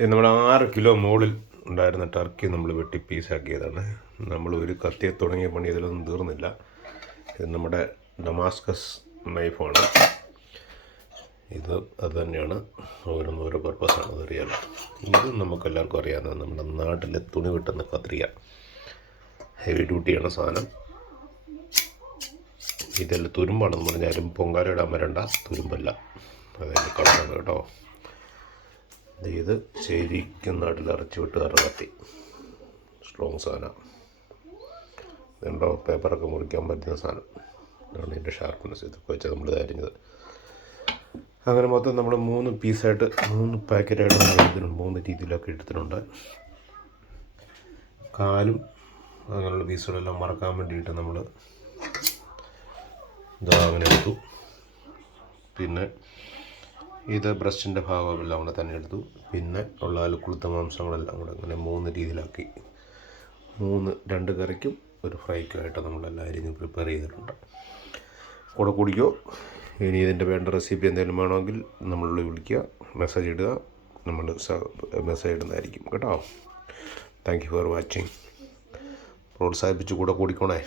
നമ്മുടെ 6 കിലോ മുകളിൽ ഉണ്ടായിരുന്ന ടർക്കി നമ്മൾ വെട്ടി പീസാക്കിയതാണ്. നമ്മൾ ഒരു കത്തിയെ തുടങ്ങിയ പണി ഇതിലൊന്നും തീർന്നില്ല. ഇത് നമ്മുടെ ഡമാസ്കസ് നൈഫാണ്. ഇത് അത് തന്നെയാണ്, ഓരോ പർപ്പസാണ്, അതറിയാലോ. ഇത് നമുക്കെല്ലാവർക്കും അറിയാവുന്ന നമ്മുടെ നാട്ടിലെ തുണി വെട്ടുന്ന കത്രിക, ഹെവി ഡ്യൂട്ടിയാണ് സാധനം. ഇതെല്ലാം തുരുമ്പാണെന്ന് പറഞ്ഞാലും പൊങ്കാലയുടെ അമരണ്ട, തുരുമ്പല്ല, അതായത് കളറാണ് കേട്ടോ. ഇത് ശരിക്കും നാട്ടിൽ അരച്ച് വെട്ടുകാരുടെ കത്തി, സ്ട്രോങ് സാധനം. ഇതുണ്ടോ, പേപ്പറൊക്കെ മുറിക്കാൻ പറ്റുന്ന സാധനം. ഇതാണ് ഇതിൻ്റെ ഷാർപ്പ്നെസ്. ഇതൊക്കെ വെച്ചാൽ നമ്മൾ അരിഞ്ഞത്. അങ്ങനെ മൊത്തം നമ്മൾ 3 പീസായിട്ട് 3 പാക്കറ്റായിട്ട് നമ്മൾ എടുത്തിട്ടുണ്ട്. 3 രീതിയിലൊക്കെ എടുത്തിട്ടുണ്ട്. കാലും അങ്ങനെയുള്ള പീസുകളെല്ലാം മറക്കാൻ വേണ്ടിയിട്ട് നമ്മൾ ഇതാ അങ്ങനെ എടുത്തു. പിന്നെ ഇത് ബ്രസ്റ്റിൻ്റെ ഭാഗമെല്ലാം കൂടെ തന്നെ എടുത്തു. പിന്നെ ഉള്ള കൊളുത്ത മാംസങ്ങളെല്ലാം കൂടെ അങ്ങനെ 3 രീതിയിലാക്കി 2 കറിക്കും 1 ഫ്രൈക്കുമായിട്ട് നമ്മളെല്ലാം അരിഞ്ഞ് പ്രിപ്പയർ ചെയ്തിട്ടുണ്ട്. കൂടെ കുടിക്കോ. ഇനി ഇതിൻ്റെ വേണ്ട റെസിപ്പി എന്തെങ്കിലും വേണമെങ്കിൽ നമ്മളുടെ വിളിക്കുക, മെസ്സേജ് ഇടുക, നമ്മൾ മെസ്സേജ് ഇടുന്നതായിരിക്കും കേട്ടോ. Thank you for watching. പ്രോത്സാഹിപ്പിച്ച് കൂടെ കൂടിക്കോണേ.